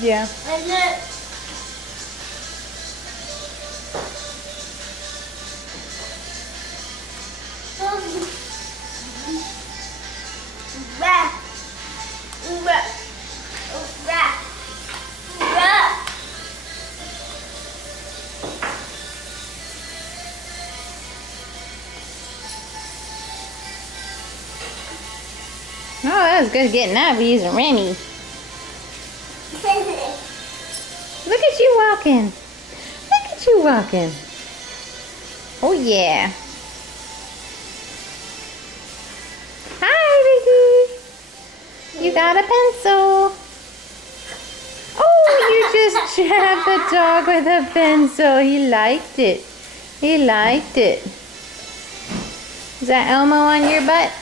Yeah. And then wrap, wrap, wrap, wrap. Oh, that was good getting that. We're using Remy. Look at you walking. Look at you walking. Oh, yeah. Hi, Ricky. You got a pencil. Oh, you just jabbed the dog with a pencil. He liked it. He liked it. Is that Elmo on your butt?